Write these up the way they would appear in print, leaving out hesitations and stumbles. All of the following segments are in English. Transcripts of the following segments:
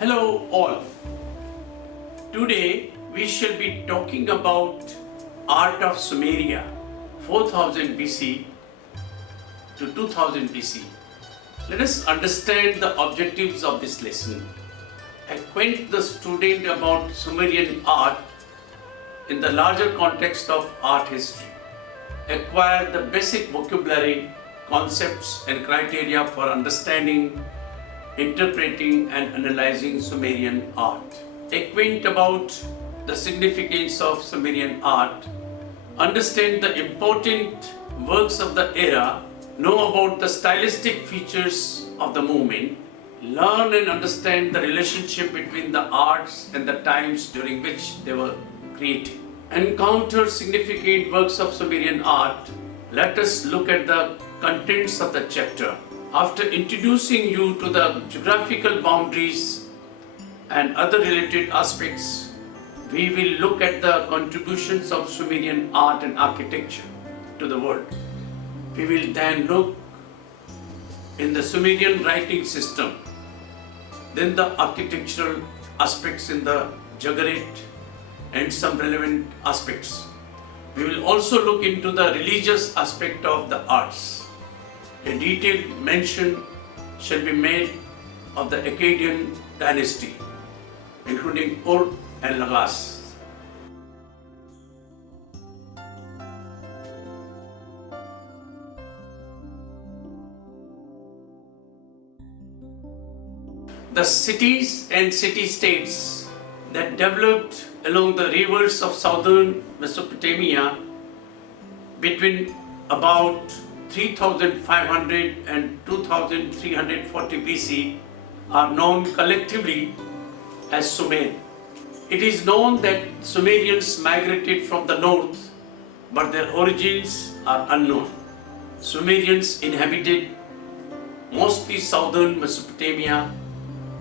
Hello all. Today we shall be talking about art of Sumeria 4000 BC to 2000 BC. Let us understand the objectives of this lesson. Acquaint the student about Sumerian art in the larger context of art history. Acquire the basic vocabulary, concepts and criteria for understanding, interpreting and analyzing Sumerian art. Acquaint about the significance of Sumerian art. Understand the important works of the era. Know about the stylistic features of the movement. Learn and understand the relationship between the arts and the times during which they were created. Encounter significant works of Sumerian art. Let us look at the contents of the chapter. After introducing you to the geographical boundaries and other related aspects, we will look at the contributions of Sumerian art and architecture to the world. We will then look in the Sumerian writing system, then the architectural aspects in the Ziggurat and some relevant aspects. We will also look into the religious aspect of the arts. A detailed mention shall be made of the Akkadian dynasty, including Ur and Lagash. The cities and city-states that developed along the rivers of southern Mesopotamia between about 3500 and 2340 BC are known collectively as Sumer. It is known that Sumerians migrated from the north, but their origins are unknown. Sumerians inhabited mostly southern Mesopotamia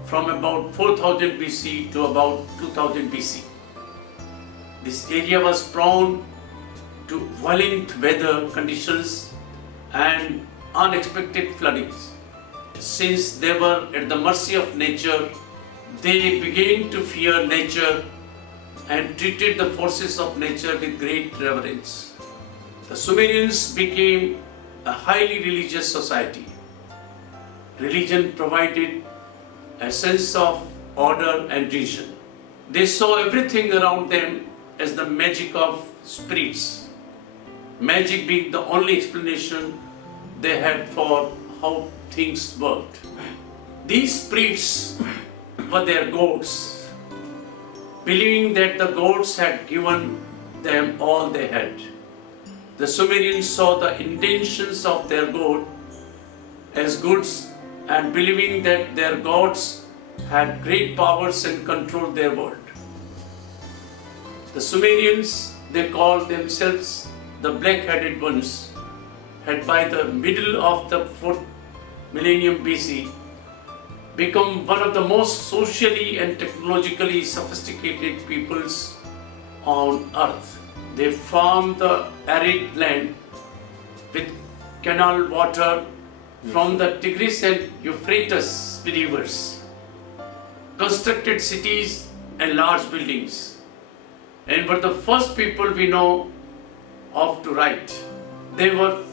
from about 4000 BC to about 2000 BC. This area was prone to violent weather conditions and unexpected floodings. Since they were at the mercy of nature, they began to fear nature and treated the forces of nature with great reverence. The Sumerians became a highly religious society. Religion provided a sense of order and vision. They saw everything around them as the magic of spirits. Magic being the only explanation they had for how things worked. These spirits were their gods, believing that the gods had given them all they had. The Sumerians saw the intentions of their god as goods and believing that their gods had great powers and controlled their world. The Sumerians, they called themselves the black-headed ones, had by the middle of the 4th millennium BC become one of the most socially and technologically sophisticated peoples on earth. They farmed the arid land with canal water from the Tigris and Euphrates rivers, constructed cities and large buildings, and were the first people we know of to write. They were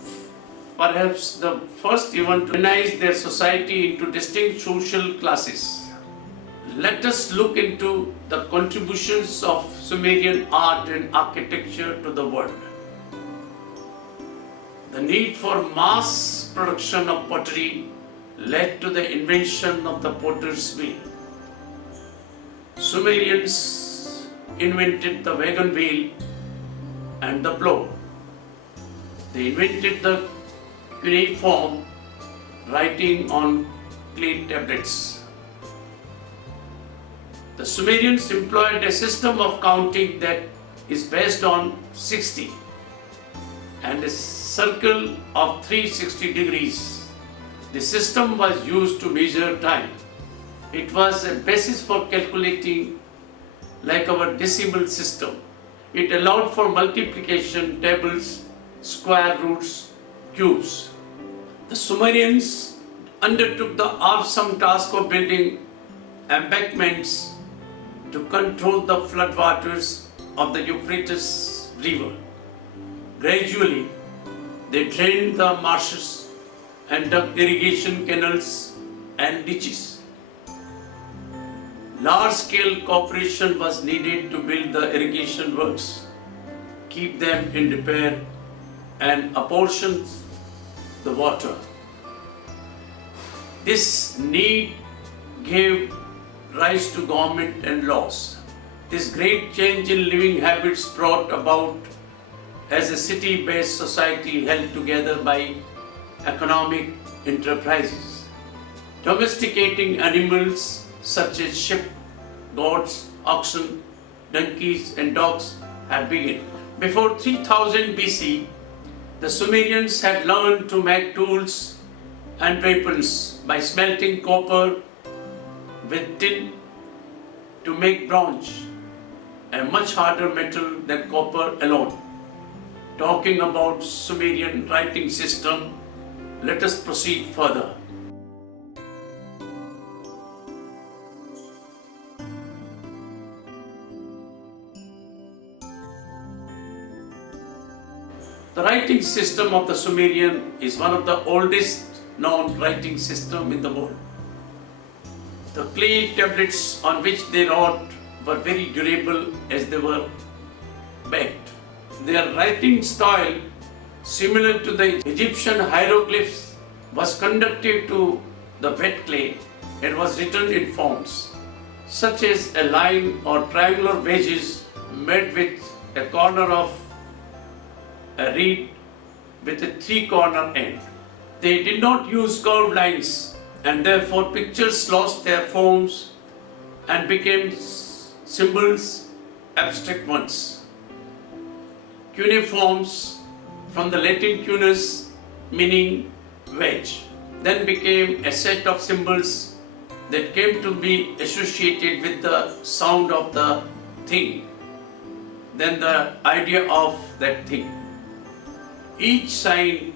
perhaps the first even to organize their society into distinct social classes. Let us look into the contributions of Sumerian art and architecture to the world. The need for mass production of pottery led to the invention of the potter's wheel. Sumerians invented the wagon wheel and the plow. They invented the cuneiform writing on clay tablets. The Sumerians employed a system of counting that is based on 60 and a circle of 360 degrees. The system was used to measure time. It was a basis for calculating like our decimal system. It allowed for multiplication tables, square roots, cubes. The Sumerians undertook the awesome task of building embankments to control the floodwaters of the Euphrates River. Gradually, they drained the marshes and dug irrigation canals and ditches. Large-scale cooperation was needed to build the irrigation works, keep them in repair, and apportion the water. This need gave rise to government and laws. This great change in living habits brought about as a city-based society held together by economic enterprises. Domesticating animals such as sheep, goats, oxen, donkeys and dogs had begun. Before 3000 BC, the Sumerians had learned to make tools and weapons by smelting copper with tin to make bronze, a much harder metal than copper alone. Talking about Sumerian writing system, let us proceed further. The writing system of the Sumerian is one of the oldest known writing system in the world. The clay tablets on which they wrote were very durable as they were baked. Their writing style, similar to the Egyptian hieroglyphs, was conductive to the wet clay and was written in forms such as a line or triangular wedges made with a corner of a reed with a three-corner end. They did not use curved lines, and therefore pictures lost their forms and became symbols, abstract ones. Cuneiforms, from the Latin cunus meaning wedge, then became a set of symbols that came to be associated with the sound of the thing, then the idea of that thing. Each sign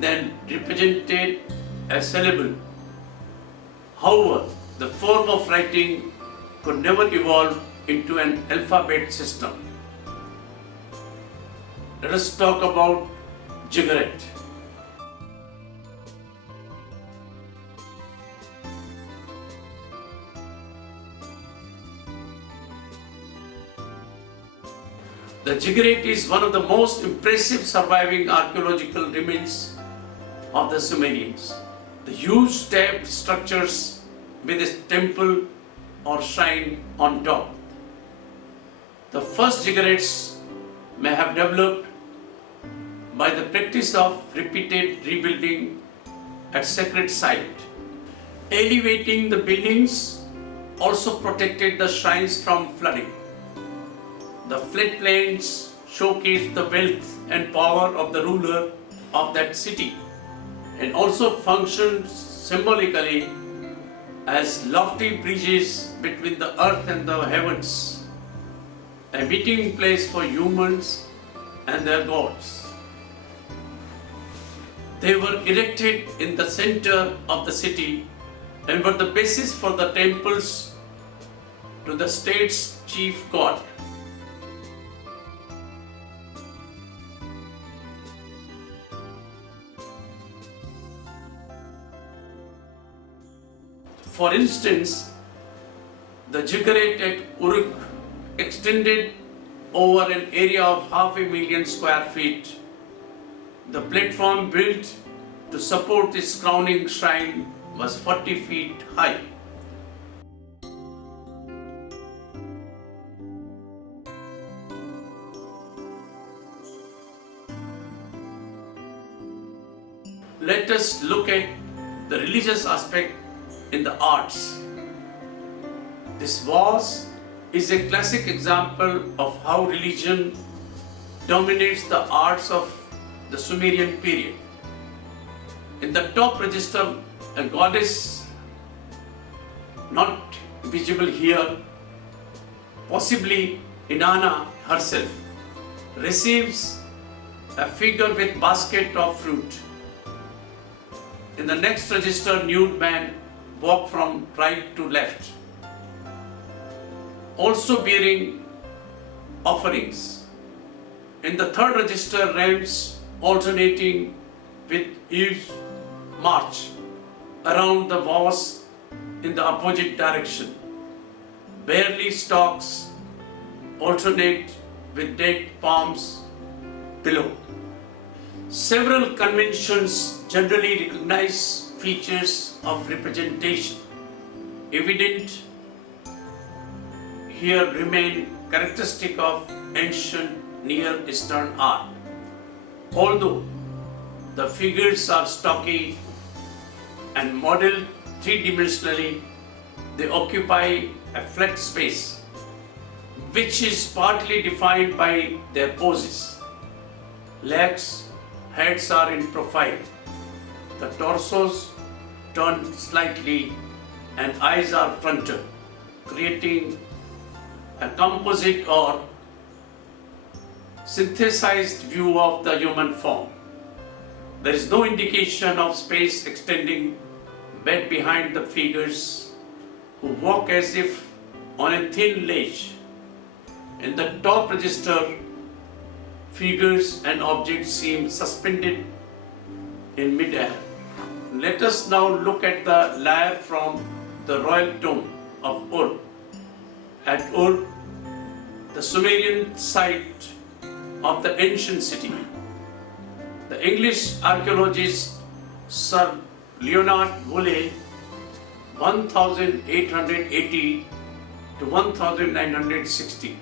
then represented a syllable. However, the form of writing could never evolve into an alphabet system. Let us talk about ziggurat. The ziggurat is one of the most impressive surviving archaeological remains of the Sumerians. The huge step structures with a temple or shrine on top. The first ziggurats may have developed by the practice of repeated rebuilding at sacred site. Elevating the buildings also protected the shrines from flooding. The floodplains showcased the wealth and power of the ruler of that city and also functioned symbolically as lofty bridges between the earth and the heavens, a meeting place for humans and their gods. They were erected in the center of the city and were the basis for the temples to the state's chief god. For instance, the ziggurat at Uruk extended over an area of 500,000 square feet. The platform built to support its crowning shrine was 40 feet high. Let us look at the religious aspect in the arts. This vase is a classic example of how religion dominates the arts of the Sumerian period. In the top register, a goddess, not visible here, possibly Inanna herself, receives a figure with basket of fruit. In the next register, nude man walk from right to left, also bearing offerings. In the third register, realms alternating with Eve's march around the vase in the opposite direction. Barley stalks alternate with dead palms below. Several conventions generally recognize features of representation. Evident here remain characteristic of ancient Near Eastern art. Although the figures are stocky and modeled three-dimensionally, they occupy a flat space, which is partly defined by their poses. Legs, heads are in profile. The torsos turn slightly and eyes are fronted, creating a composite or synthesized view of the human form. There is no indication of space extending back behind the figures who walk as if on a thin ledge. In the top register, figures and objects seem suspended in mid-air. Let us now look at the lyre from the royal tomb of Ur. At Ur, the Sumerian site of the ancient city. The English archaeologist Sir Leonard Woolley, 1880 to 1960,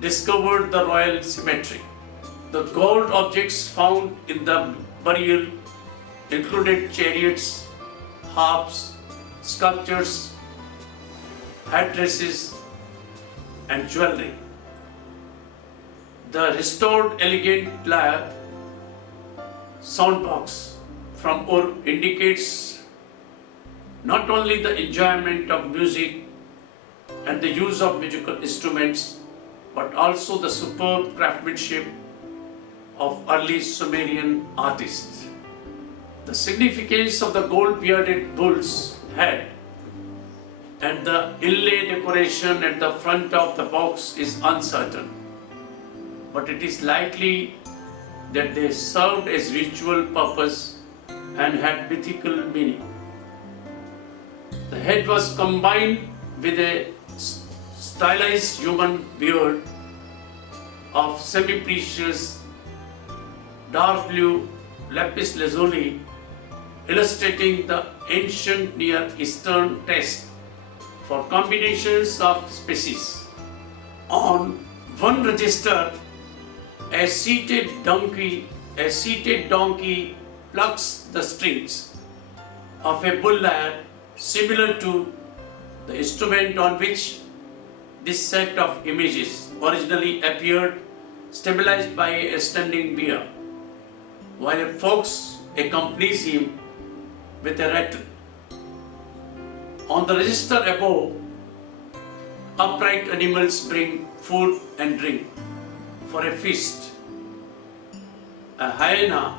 discovered the royal cemetery. The gold objects found in the burial included chariots, harps, sculptures, headdresses, and jewelry. The restored elegant lyre soundbox from Ur indicates not only the enjoyment of music and the use of musical instruments, but also the superb craftsmanship of early Sumerian artists. The significance of the gold-bearded bull's head and the inlay decoration at the front of the box is uncertain, but it is likely that they served as ritual purpose and had mythical meaning. The head was combined with a stylized human beard of semi-precious dark blue lapis lazuli, illustrating the ancient Near Eastern taste for combinations of species. On one register, a seated donkey plucks the strings of a bull lyre, similar to the instrument on which this set of images originally appeared, stabilized by a standing bear, while a fox accompanies him with a rattle. On the register above, upright animals bring food and drink for a feast. A hyena,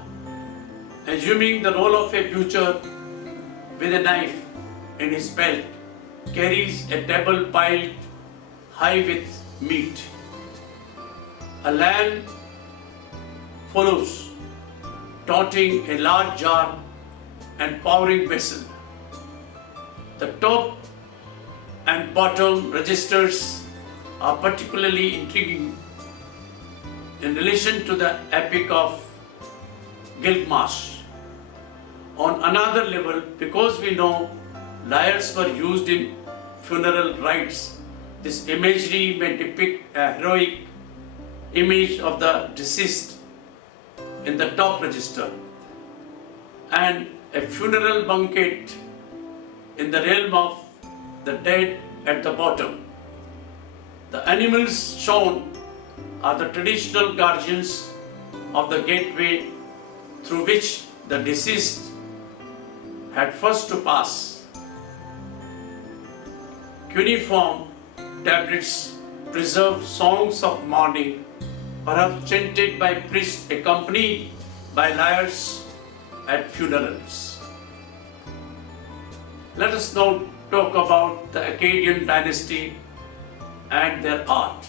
assuming the role of a butcher with a knife in his belt, carries a table piled high with meat. A lion follows, toting a large jar and powering vessel. The top and bottom registers are particularly intriguing in relation to the epic of Gilgamesh. On another level, because we know lyres were used in funeral rites, this imagery may depict a heroic image of the deceased in the top register and a funeral banquet in the realm of the dead at the bottom. The animals shown are the traditional guardians of the gateway through which the deceased had first to pass. Cuneiform tablets preserve songs of mourning, perhaps chanted by priests accompanied by lyres at funerals. Let us now talk about the Akkadian dynasty and their art.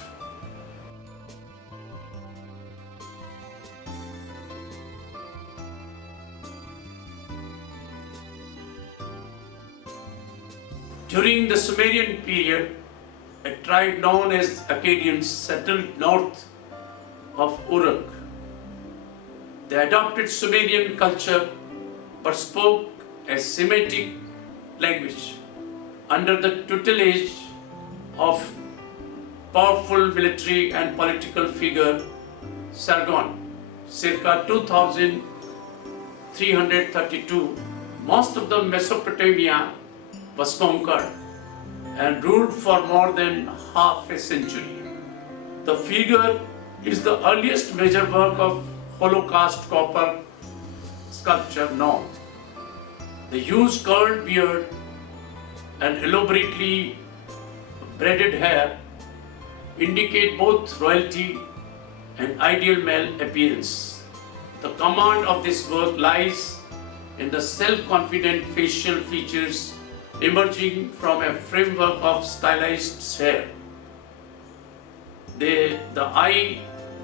During the Sumerian period, a tribe known as Akkadians settled north of Uruk. They adopted Sumerian culture but spoke a Semitic language under the tutelage of powerful military and political figure Sargon. Circa 2332, most of the Mesopotamia was conquered and ruled for more than half a century. The figure is the earliest major work of Holocaust copper sculpture known. The huge curled beard and elaborately braided hair indicate both royalty and ideal male appearance. The command of this work lies in the self-confident facial features emerging from a framework of stylized hair. The eye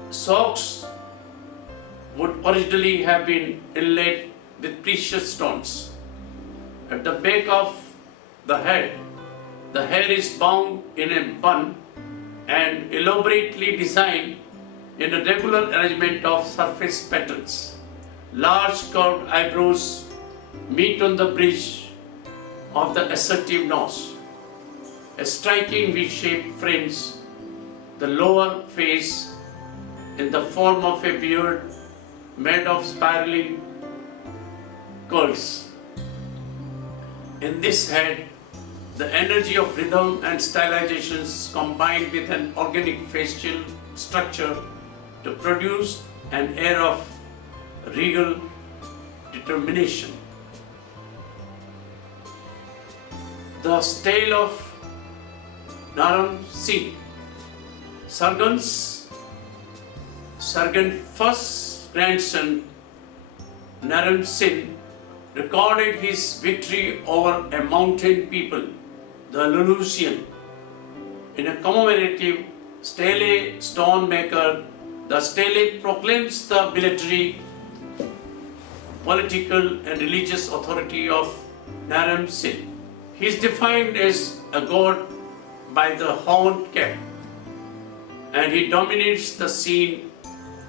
sockets would originally have been inlaid with precious stones. At the back of the head, the hair is bound in a bun and elaborately designed in a regular arrangement of surface patterns. Large curved eyebrows meet on the bridge of the assertive nose. A striking V-shape frames the lower face in the form of a beard made of spiraling curls. In this head, the energy of rhythm and stylizations combined with an organic facial structure to produce an air of regal determination. The tale of Naram-Sin. Sargon's first grandson, Naram-Sin, recorded his victory over a mountain people, the Lulusian. In a commemorative stele stone maker, the stele proclaims the military, political and religious authority of Naram-Sin. He is defined as a god by the horned cap, and he dominates the scene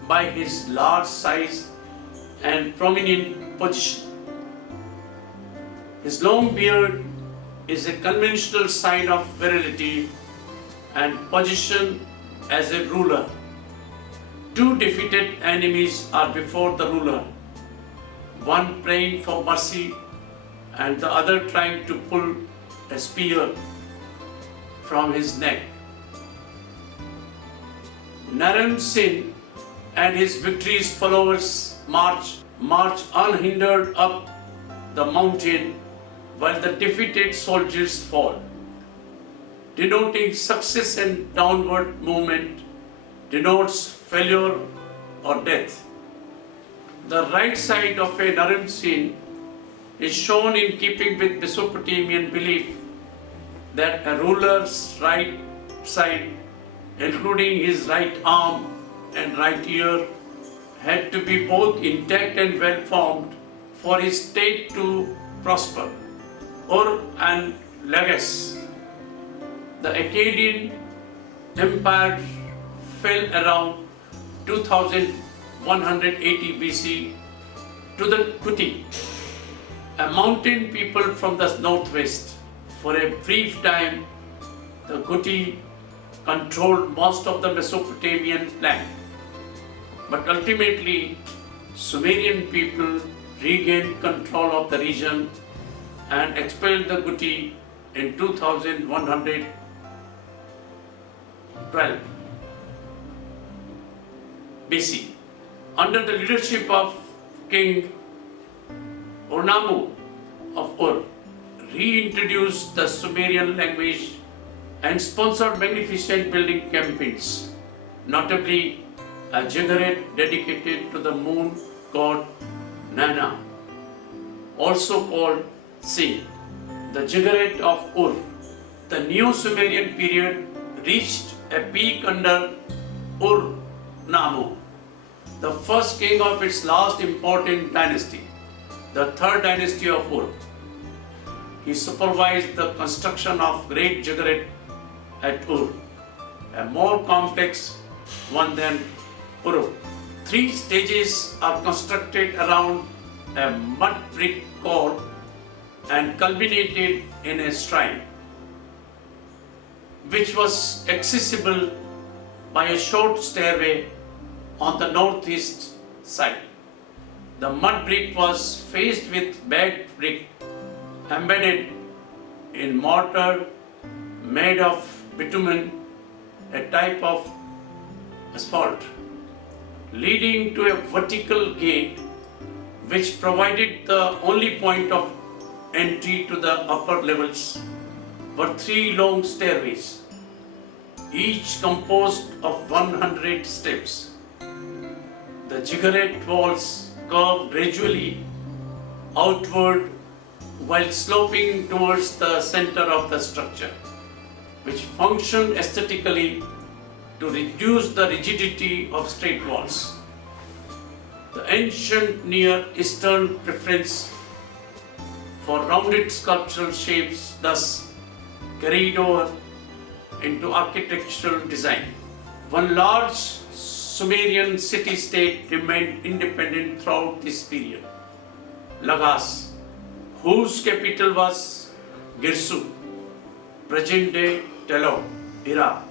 by his large size and prominent position. His long beard is a conventional sign of virility and position as a ruler. Two defeated enemies are before the ruler, one praying for mercy and the other trying to pull a spear from his neck. Naram-Sin and his victorious followers march unhindered up the mountain while the defeated soldiers fall, denoting success, and downward movement denotes failure or death. The right side of a Naram-Sin is shown in keeping with Mesopotamian belief that a ruler's right side, including his right arm and right ear, had to be both intact and well formed for his state to prosper. Ur and Lagash. The Akkadian Empire fell around 2180 BC to the Kuti, a mountain people from the northwest. For a brief time, the Kuti controlled most of the Mesopotamian land. But ultimately, Sumerian people regained control of the region and expelled the Kuti in 2112 BC. Under the leadership of King Ornamu of Ur, reintroduced the Sumerian language and sponsored magnificent building campaigns, notably a ziggurat dedicated to the moon god Nana, also called Sin. the ziggurat of Ur. The Neo-Sumerian period reached a peak under Ur-Nammu, the first king of its last important dynasty, the third dynasty of Ur. He supervised the construction of great ziggurat at Ur, a more complex one than Uru. 3 stages are constructed around a mud brick core and culminated in a shrine, which was accessible by a short stairway on the northeast side. The mud brick was faced with baked brick embedded in mortar made of bitumen, a type of asphalt, leading to a vertical gate which provided the only point of entry to the upper levels were 3 long stairways, each composed of 100 steps. The ziggurat walls curved gradually outward while sloping towards the center of the structure, which functioned aesthetically to reduce the rigidity of straight walls. The ancient Near Eastern preference for rounded sculptural shapes thus carried over into architectural design. One large Sumerian city-state remained independent throughout this period, Lagash, whose capital was Girsu, present-day Tel, Iraq.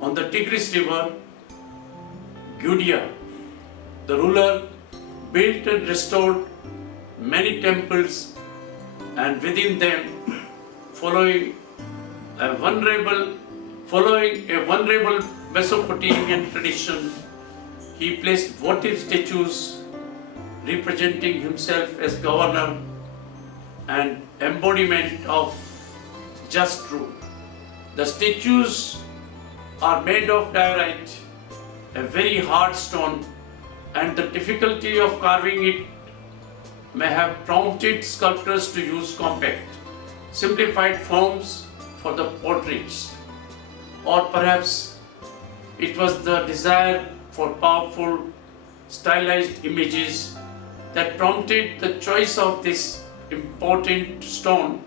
On the Tigris River, Gudea, the ruler, built and restored many temples, and within them, following a venerable Mesopotamian tradition, he placed votive statues representing himself as governor and embodiment of just rule. The statues are made of diorite, a very hard stone, and the difficulty of carving it may have prompted sculptors to use compact, simplified forms for the portraits. Or perhaps it was the desire for powerful, stylized images that prompted the choice of this important stone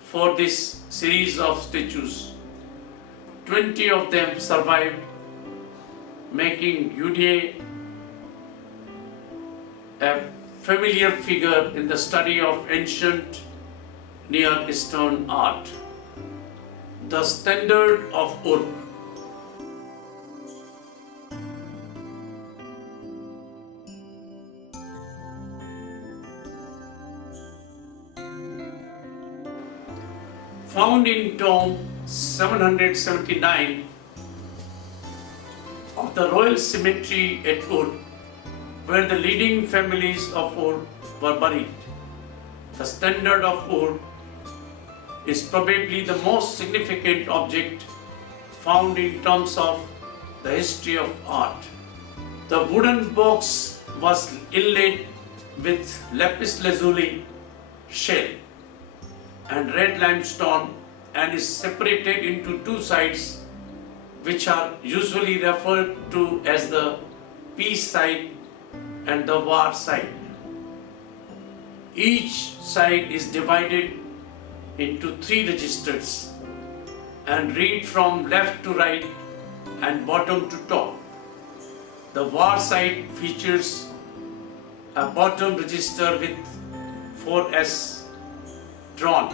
for this series of statues. 20 of them survived, making Gudea a familiar figure in the study of ancient Near Eastern art. The standard of Ur. Found in tomb 779 of the royal cemetery at Ur, where the leading families of Ur were buried. The standard of Ur is probably the most significant object found in terms of the history of art. The wooden box was inlaid with lapis lazuli shell and red limestone and is separated into 2 sides, which are usually referred to as the peace side and the war side. Each side is divided into 3 registers and read from left to right and bottom to top. The war side features a bottom register with 4S drawn,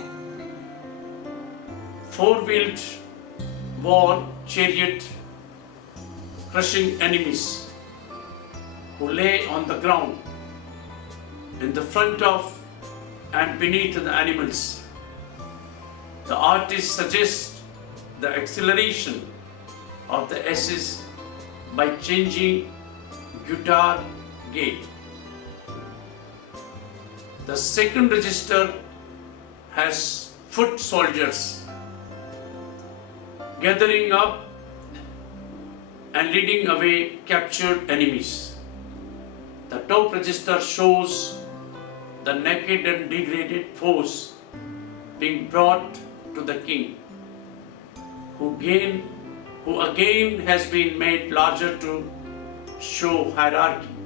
4-wheeled war chariot crushing enemies who lay on the ground in the front of and beneath the animals. The artist suggests the acceleration of the S's by changing guitar gait. The second register has foot soldiers gathering up and leading away captured enemies. The top register shows the naked and degraded foes being brought to the king, who again has been made larger to show hierarchy.